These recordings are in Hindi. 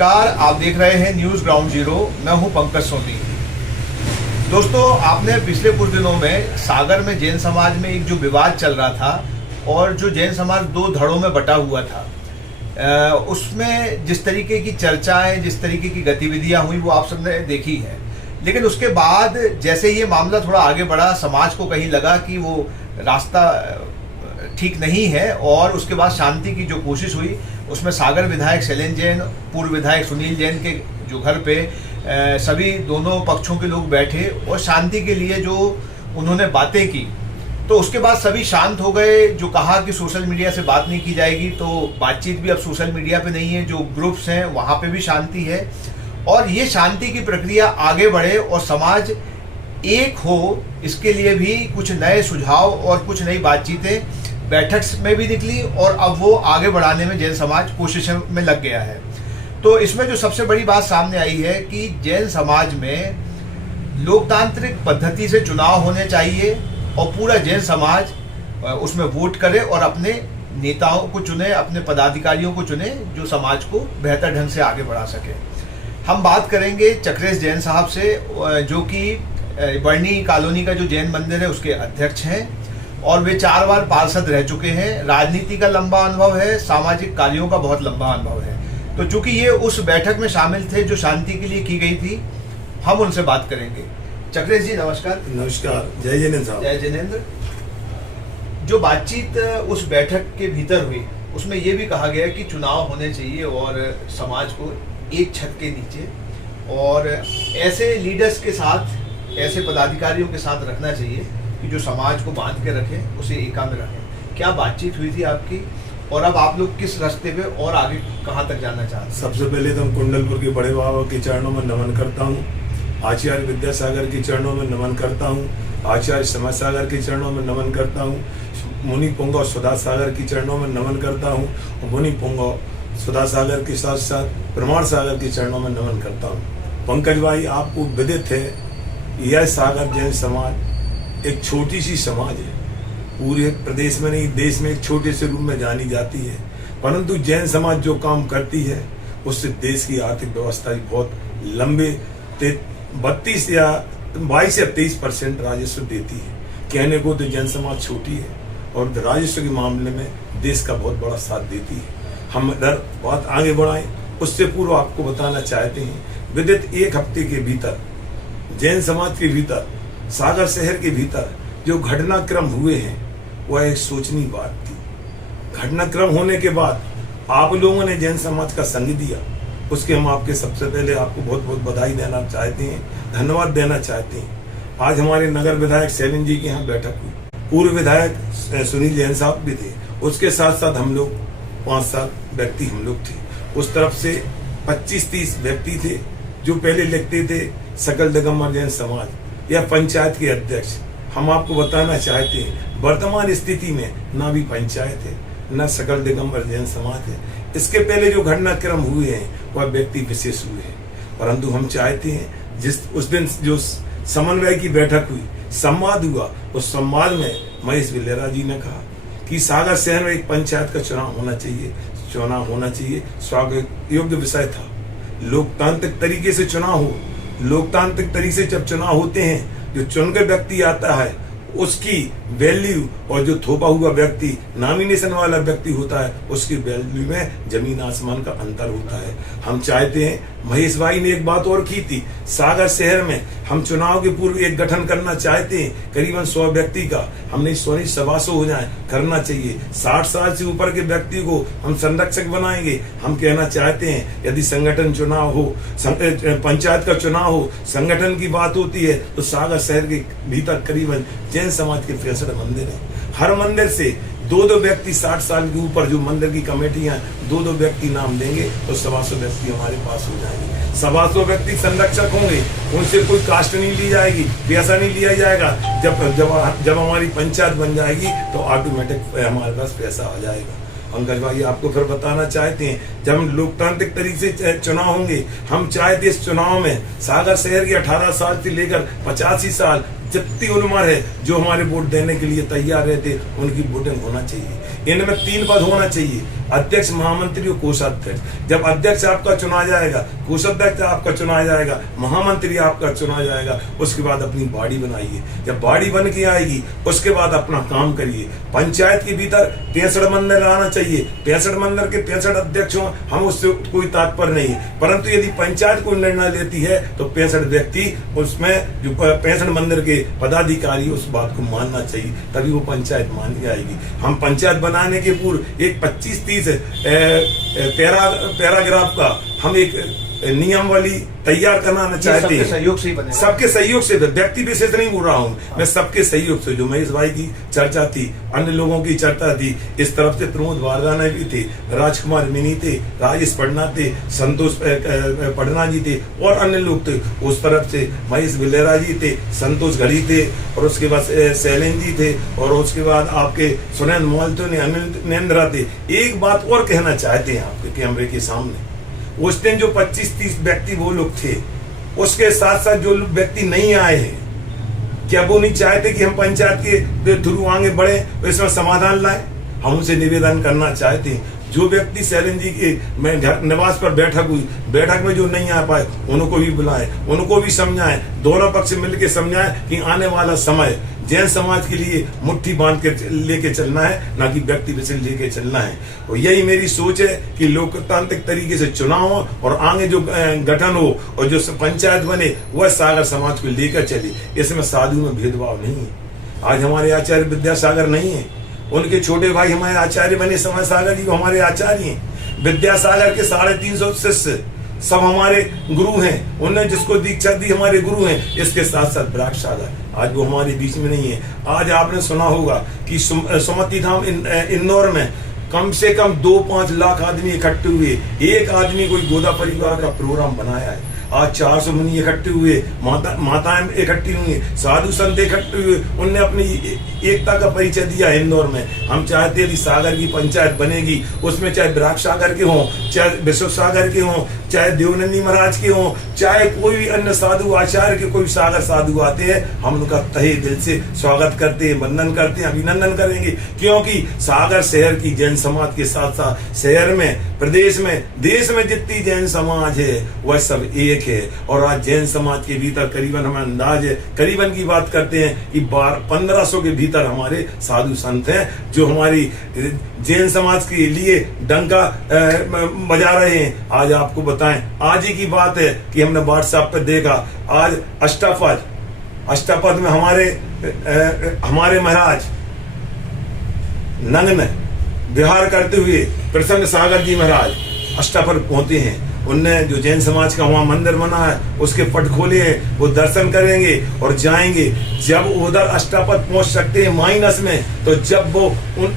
नमस्कार, आप देख रहे हैं न्यूज ग्राउंड जीरो। मैं हूं पंकज सोनी। दोस्तों, आपने पिछले कुछ दिनों में सागर में जैन समाज में एक जो विवाद चल रहा था और जो जैन समाज दो धड़ों में बटा हुआ था, उसमें जिस तरीके की चर्चाएं, जिस तरीके की गतिविधियां हुई वो आप सबने देखी है। लेकिन उसके बाद जैसे ये मामला थोड़ा आगे बढ़ा, समाज को कहीं लगा कि वो रास्ता ठीक नहीं है और उसके बाद शांति की जो कोशिश हुई उसमें सागर विधायक शैलेंद्र जैन, पूर्व विधायक सुनील जैन के जो घर पे सभी दोनों पक्षों के लोग बैठे और शांति के लिए जो उन्होंने बातें की, तो उसके बाद सभी शांत हो गए। जो कहा कि सोशल मीडिया से बात नहीं की जाएगी, तो बातचीत भी अब सोशल मीडिया पे नहीं है, जो ग्रुप्स हैं वहाँ पे भी शांति है और ये शांति की प्रक्रिया आगे बढ़े और समाज एक हो, इसके लिए भी कुछ नए सुझाव और कुछ नई बातचीतें बैठक में भी निकली और अब वो आगे बढ़ाने में जैन समाज कोशिश में लग गया है। तो इसमें जो सबसे बड़ी बात सामने आई है कि जैन समाज में लोकतांत्रिक पद्धति से चुनाव होने चाहिए और पूरा जैन समाज उसमें वोट करे और अपने नेताओं को चुने, अपने पदाधिकारियों को चुने जो समाज को बेहतर ढंग से आगे बढ़ा सके। हम बात करेंगे चक्रेश जैन साहब से, जो कि बर्नी कॉलोनी का जो जैन मंदिर है उसके अध्यक्ष हैं और वे 4 बार पार्षद रह चुके हैं। राजनीति का लंबा अनुभव है, सामाजिक कार्यों का बहुत लंबा अनुभव है। तो चूंकि ये उस बैठक में शामिल थे जो शांति के लिए की गई थी, हम उनसे बात करेंगे। चक्रेश जी नमस्कार। नमस्कार। जय जिनेंद्र साहब। जय जिनेंद्र। जो बातचीत उस बैठक के भीतर हुई उसमें ये भी कहा गया कि चुनाव होने चाहिए और समाज को एक छत के नीचे और ऐसे लीडर्स के साथ, ऐसे पदाधिकारियों के साथ रखना चाहिए कि जो समाज को बांध के रखे, उसे एकांत रखे। क्या बातचीत हुई थी आपकी और अब आप लोग किस रास्ते पे और आगे कहाँ तक जाना चाहते हैं? सबसे पहले तो हम कुंडलपुर के बड़े बाबा के चरणों में नमन करता हूँ, आचार्य विद्यासागर के चरणों में नमन करता हूँ, आचार्य समझ सागर के चरणों में नमन करता हूँ, मुनि पुंगव सुधा सागर के चरणों में नमन करता हूँ, मुनि पुंगव सुधा सागर के साथ साथ प्रमाण सागर के चरणों में नमन करता हूँ। पंकज भाई, आपको विदित है यह सागर जैन समाज एक छोटी सी समाज है, पूरे प्रदेश में नहीं देश में एक छोटे से रूप में जानी जाती है, परंतु जैन समाज जो काम करती है उससे देश की आर्थिक व्यवस्था बहुत लंबे 32 या 22 या 23% राजस्व देती है। कहने को तो जैन समाज छोटी है और राजस्व के मामले में देश का बहुत बड़ा साथ देती है। हम इधर बहुत आगे बढ़ाएं, उससे पूर्व आपको बताना चाहते हैं, विदित 1 हफ्ते के भीतर जैन समाज के भीतर, सागर शहर के भीतर जो घटनाक्रम हुए हैं वह एक सोचनीय बात थी। घटनाक्रम होने के बाद आप लोगों ने जैन समाज का संग दिया, उसके हम आपके सबसे पहले आपको बहुत बहुत बधाई देना चाहते हैं, धन्यवाद देना चाहते हैं। आज हमारे नगर विधायक शैलेंद्र जी के यहाँ बैठक हुई, पूर्व विधायक सुनील जैन साहब भी थे, उसके साथ साथ हम लोग 5-7 व्यक्ति हम लोग थे। उस तरफ से 25-30 व्यक्ति थे जो पहले लिखते थे सकल दिगंबर जैन समाज या पंचायत के अध्यक्ष। हम आपको बताना चाहते हैं वर्तमान स्थिति में ना भी पंचायत है न सकल दिगंबर जैन समाज है। इसके पहले जो घटनाक्रम हुए हैं वह व्यक्ति विशेष हुए हैं, परंतु हम चाहते हैं जिस उस दिन जो समन्वय की बैठक हुई, संवाद हुआ, उस संवाद में महेश विलेरा जी ने कहा कि सागर शहर में एक पंचायत का चुनाव होना चाहिए। स्वागत योग्य विषय था। लोकतांत्रिक तरीके से चुनाव हो, लोकतांत्रिक तरीके से जब चुनाव होते हैं, जो चुन के व्यक्ति आता है उसकी वैल्यू और जो थोपा हुआ व्यक्ति, नॉमिनेशन वाला व्यक्ति होता है, उसकी वैल्यू में जमीन आसमान का अंतर होता है। हम चाहते हैं, महेश भाई ने एक बात और की थी, सागर शहर में हम चुनाव के पूर्व एक गठन करना चाहते हैं करीबन 100 व्यक्ति का। हमने 100 हो जाए करना चाहिए। 60 साल से ऊपर के व्यक्ति को हम संरक्षक बनाएंगे। हम कहना चाहते हैं यदि संगठन चुनाव हो, पंचायत का चुनाव हो, संगठन की बात होती है तो सागर शहर के भीतर करीबन जैन समाज के 65 मंदिर हैं। हर मंदिर से 2-2 व्यक्ति 60 साल के ऊपर जो मंदिर की कमेटियां 2-2 व्यक्ति नाम देंगे तो 100 व्यक्ति हमारे पास हो जाएंगे। 100 व्यक्ति संरक्षक होंगे, उनसे कोई कास्ट नहीं ली जाएगी, पैसा नहीं लिया जाएगा। जब हमारी पंचायत बन जाएगी तो ऑटोमेटिक हमारे पास पैसा आ जाएगा। पंकज भाई, आपको फिर बताना चाहते हैं, जब हम लोकतांत्रिक तरीके से चुनाव होंगे, हम चाहते इस चुनाव में सागर शहर के 18 साल से लेकर 85 साल जितनी उम्र है जो हमारे वोट देने के लिए तैयार रहते उनकी वोटिंग होना चाहिए। इनमें 3 पद होना चाहिए, अध्यक्ष, महामंत्री और कोषाध्यक्ष। जब अध्यक्ष आपका चुना जाएगा, कोषाध्यक्ष आपका चुना जाएगा, महामंत्री आपका चुना जाएगा, उसके बाद अपनी बॉडी बनाइए। जब बॉडी बन के आएगी उसके बाद अपना काम करिए। पंचायत के भीतर 65 मंदिर आना चाहिए, 65 मंदिर के 65 अध्यक्ष हों, हम उससे कोई तात्पर्य नहीं है, परंतु यदि पंचायत को निर्णय लेती है तो 65 व्यक्ति उसमें जो 65 मंदिर के पदाधिकारी उस बात को मानना चाहिए, तभी वो पंचायत मानी जाएगी। हम पंचायत बनाने के पूर्व एक 25-30 पैराग्राफ का हम एक नियमावली तैयार कराना चाहते हैं। सहयोग से ही बनेगा। सबके सहयोग से, व्यक्ति विशेष नहीं बोल रहा हूँ मैं, सबके सहयोग से। जो महेश भाई की चर्चा थी, अन्य लोगों की चर्चा थी, इस तरफ से प्रमोद वारदाना भी थे, राजकुमार मिनी थे, राजेश पढ़ना थे, संतोष पढ़ना जी थे और अन्य लोग थे। उस तरफ से महेश बिलेरा जी थे, संतोष घड़ी थे और उसके बाद शैलेंद्र जी थे और उसके बाद आपके सुनैन मोहल्तो ने, अनिल नेंद्रा थे। एक बात और कहना चाहते हैं आपके कैमरे के सामने, उस दिन जो 25-30 व्यक्ति वो लोग थे, उसके साथ साथ जो व्यक्ति नहीं आए हैं, क्या वो नहीं चाहते कि हम पंचायत के थ्रू आगे बढ़े, इसमें समाधान लाए? हम उनसे निवेदन करना चाहते हैं, जो व्यक्ति शैलेंद्र जी के मैं घर निवास पर बैठक हुई, बैठक में जो नहीं आ पाए उनको भी बुलाए, उनको भी समझाएं, दोनों पक्ष मिलकर समझाएं कि आने वाला समय जैन समाज के लिए मुट्ठी बांध के लेके चलना है, ना कि व्यक्ति विशेष लेके चलना है। और यही मेरी सोच है कि लोकतांत्रिक तरीके से चुनाव हो और आगे जो गठन हो और जो पंचायत बने वह सागर समाज को लेकर चले। इसमें साधु में भेदभाव नहीं है। आज हमारे आचार्य विद्यासागर नहीं है, उनके छोटे भाई हमारे आचार्य बने, समय सागर जी हमारे आचार्य हैं। विद्यासागर के 350 शिष्य सब हमारे गुरु हैं, उन्होंने जिसको दीक्षा दी हमारे गुरु हैं। इसके साथ साथ विराट सागर आज वो हमारे बीच में नहीं है। आज आपने सुना होगा कि सुमति धाम इंदौर में कम से कम 2-5 लाख आदमी इकट्ठे हुए, एक आदमी कोई गोदा परिवार का प्रोग्राम बनाया है। आज 400 मुनि इकट्ठे हुए, माताएं इकट्ठी हुई, साधु संत इकट्ठे हुए, उनने अपनी एकता का परिचय दिया इंदौर में। हम चाहते यदि सागर की पंचायत बनेगी, उसमें चाहे विराट सागर के हों, चाहे विश्व सागर के हों, चाहे देवनंदी महाराज के हों, चाहे कोई भी अन्य साधु आचार्य के कोई सागर साधु आते हैं, हम उनका तहे दिल से स्वागत करते हैं, वंदन करते हैं, अभिनंदन करेंगे। क्योंकि सागर शहर की जैन समाज के साथ साथ शहर में, प्रदेश में, देश में जितनी जैन समाज है वह सब एक है। और आज जैन समाज के भीतर करीबन हमें अंदाज है, करीबन की बात करते हैं कि 1500 के भीतर हमारे साधु संत हैं जो हमारी जैन समाज के लिए डंका बजा रहे हैं। आज आपको बताएं, आज ही की बात है कि हमने व्हाट्सएप पर देखा, आज अष्टपद में हमारे महाराज नग्न विहार करते हुए प्रसन्न सागर जी महाराज अष्टपद पहुंचे हैं। उनने जो जैन समाज का वहां मंदिर बना है उसके पट खोले हैं, वो दर्शन करेंगे और जाएंगे। जब उधर अष्टापद पहुंच सकते हैं माइनस में, तो जब वो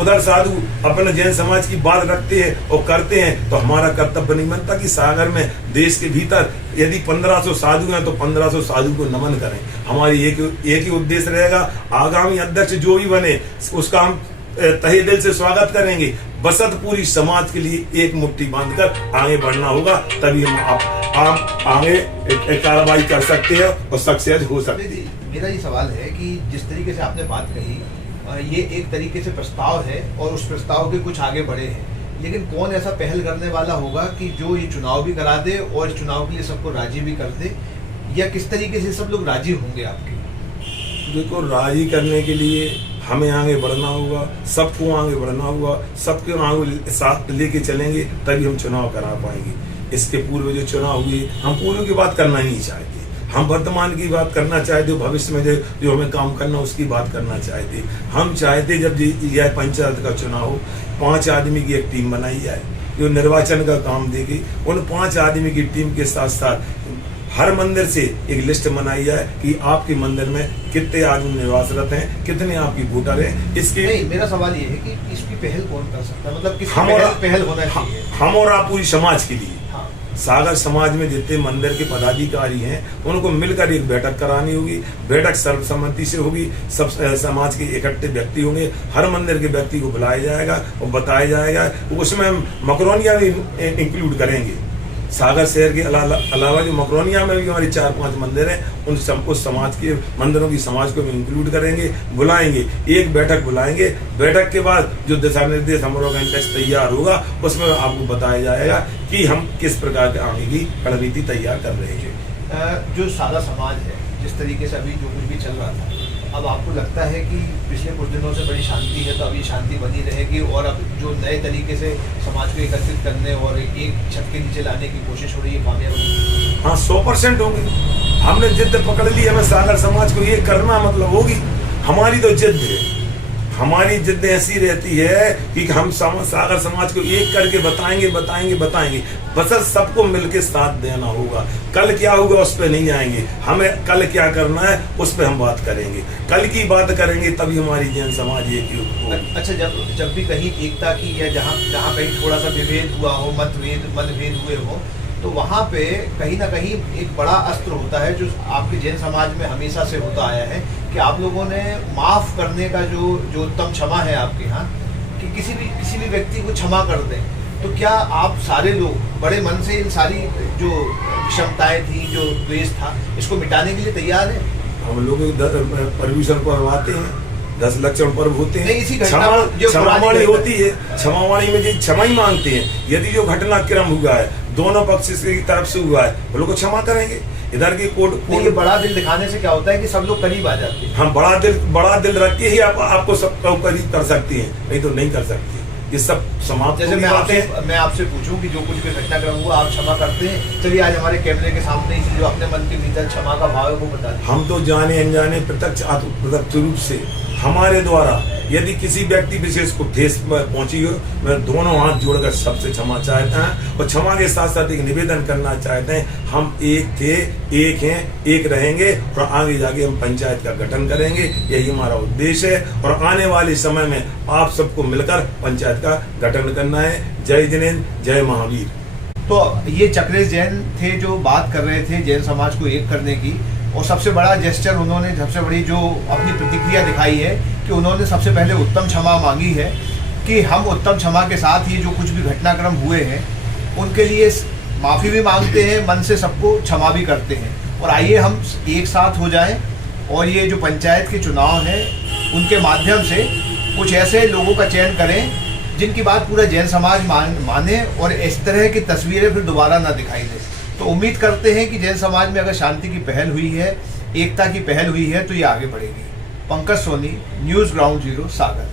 उधर साधु अपने जैन समाज की बात रखते हैं और करते हैं, तो हमारा कर्तव्य नहीं बनता कि सागर में देश के भीतर यदि 1500 साधु हैं तो 1500 साधु को नमन करें। हमारी एक ही उद्देश्य रहेगा, आगामी अध्यक्ष जो भी बने उसका हम तहे दिल से स्वागत करेंगे। बसत पूरी समाज के लिए एक मुट्ठी बांधकर आगे बढ़ना होगा, तभी हम आप आगे कार्रवाई कर सकते हैं और सक्सेस हो सकते हैं। मेरा ये सवाल है कि जिस तरीके से आपने बात कही, ये एक तरीके से प्रस्ताव है और उस प्रस्ताव के कुछ आगे बढ़े हैं, लेकिन कौन ऐसा पहल करने वाला होगा कि जो ये चुनाव भी करा दे और इस चुनाव के लिए सबको राजी भी कर दे, या किस तरीके से सब लोग राजी होंगे आपके? देखो, राजी करने के लिए हमें आगे बढ़ना होगा, सबको आगे बढ़ना होगा, सबके आगे साथ लेके चलेंगे तभी हम चुनाव करा पाएंगे। इसके पूर्व जो चुनाव हुए, हम पूर्व की बात करना ही नहीं चाहते, हम वर्तमान की बात करना चाहते, भविष्य में जो हमें काम करना उसकी बात करना चाहते। हम चाहते जब यह पंचायत का चुनाव हो, 5 आदमी की एक टीम बनाई जाए जो निर्वाचन का काम देगी। उन 5 आदमी की टीम के साथ साथ हर मंदिर से एक लिस्ट बनाई जाए कि आपके मंदिर में कितने आदमी निवासरत हैं, कितने आपकी वोटर हैं। इसके नहीं, मेरा सवाल ये है कि इसकी पहल कौन कर सकता है, मतलब किसकी पहल होना चाहिए? हम और आप पूरी समाज के लिए। हाँ। सागर समाज में जितने मंदिर के पदाधिकारी हैं उनको मिलकर एक बैठक करानी होगी। बैठक सर्वसम्मति से होगी, सब समाज के इकट्ठे व्यक्ति होंगे, हर मंदिर के व्यक्ति को बुलाया जाएगा और बताया जाएगा। उसमें हम मकरोनिया भी इंक्लूड करेंगे सागर शहर के अलावा जो मकरोनिया में भी हमारी 4-5 मंदिर हैं, उस समाज के मंदिरों की समाज को भी इंक्लूड करेंगे, बुलाएंगे, एक बैठक बुलाएंगे। बैठक के बाद जो दिशा निर्देश हमारा इंडेक्स तैयार होगा उसमें आपको बताया जाएगा कि हम किस प्रकार के आगे की रणनीति तैयार कर रहे हैं। जो सारा समाज है, जिस तरीके से अभी जो कुछ भी चल रहा था, अब आपको लगता है कि पिछले कुछ दिनों से बड़ी शांति है, तो अभी शांति बनी रहेगी और अब जो नए तरीके से समाज को एकत्रित करने और एक छत के नीचे लाने की कोशिश हो रही है, कामयाब होगी? हाँ, 100% होगी। हमने जिद पकड़ ली, हमें सागर समाज को ये करना मतलब होगी। हमारी तो जिद है, हमारी जिद ऐसी रहती है कि हम सागर समाज को एक करके बताएंगे। बस सबको मिलके साथ देना होगा। कल क्या होगा उस पर नहीं जाएंगे, हमें कल क्या करना है उस पर हम बात करेंगे। कल की बात करेंगे तभी हमारी जैन समाज एक होगी। अच्छा, जब भी कहीं एकता की या जहाँ कहीं थोड़ा सा विभेद हुआ हो, मतभेद हुए हो, तो वहाँ पे कहीं ना कहीं एक बड़ा अस्त्र होता है जो आपके जैन समाज में हमेशा से होता आया है कि आप लोगों ने माफ करने का जो उत्तम क्षमा है आपके यहाँ, कि किसी भी व्यक्ति को क्षमा कर दें। तो क्या आप सारे लोग बड़े मन से इन सारी जो विषमताएं थी, जो द्वेष था, इसको मिटाने के लिए तैयार हैं? हम लोग परमिशन पर्व आते हैं, 10 लक्षण पर्व होते हैं, क्षमावाणी होती है। क्षमावाणी में जो क्षमा ही मांगते हैं। यदि जो घटनाक्रम हुआ है दोनों पक्ष की तरफ से हुआ है, वो लोग को क्षमा करेंगे। इधर की कोर्ट ये बड़ा दिल दिखाने से क्या होता है कि सब लोग करीब आ जाते हैं। हाँ, बड़ा दिल रख के ही आपको सब करीब कर सकती हैं, नहीं तो नहीं कर सकती। ये सब समाप्त। जैसे मैं आपसे पूछूं कि जो कुछ भी घटनाक्रम हुआ आप क्षमा करते हैं, चलिए आज हमारे कैमरे के सामने ही जो अपने मन के भीतर क्षमा का भाव है वो बता दें। हम तो जाने अनजाने प्रत्यक्ष रूप से हमारे द्वारा यदि किसी व्यक्ति विशेष को ठेस पहुंची हो, मैं दोनों हाथ जोड़कर सबसे क्षमा चाहता हूं और क्षमा के साथ साथ एक निवेदन करना चाहते हैं। हम एक थे, एक हैं, एक रहेंगे और आगे जाके हम पंचायत का गठन करेंगे, यही हमारा उद्देश्य है। और आने वाले समय में आप सबको मिलकर पंचायत का गठन करना है। जय जिनेन्द्र, जय महावीर। तो ये चक्रेश जैन थे जो बात कर रहे थे जैन समाज को एक करने की, और सबसे बड़ा जेस्चर उन्होंने, सबसे बड़ी जो अपनी प्रतिक्रिया दिखाई है कि उन्होंने सबसे पहले उत्तम क्षमा मांगी है कि हम उत्तम क्षमा के साथ ये जो कुछ भी घटनाक्रम हुए हैं उनके लिए माफ़ी भी मांगते हैं, मन से सबको क्षमा भी करते हैं। और आइए हम एक साथ हो जाएं और ये जो पंचायत के चुनाव हैं उनके माध्यम से कुछ ऐसे लोगों का चयन करें जिनकी बात पूरा जैन समाज माने और इस तरह की तस्वीरें फिर दोबारा ना दिखाई दे। तो उम्मीद करते हैं कि जैन समाज में अगर शांति की पहल हुई है, एकता की पहल हुई है, तो ये आगे बढ़ेगी। Pankaj Soni, news ground zero, सागर।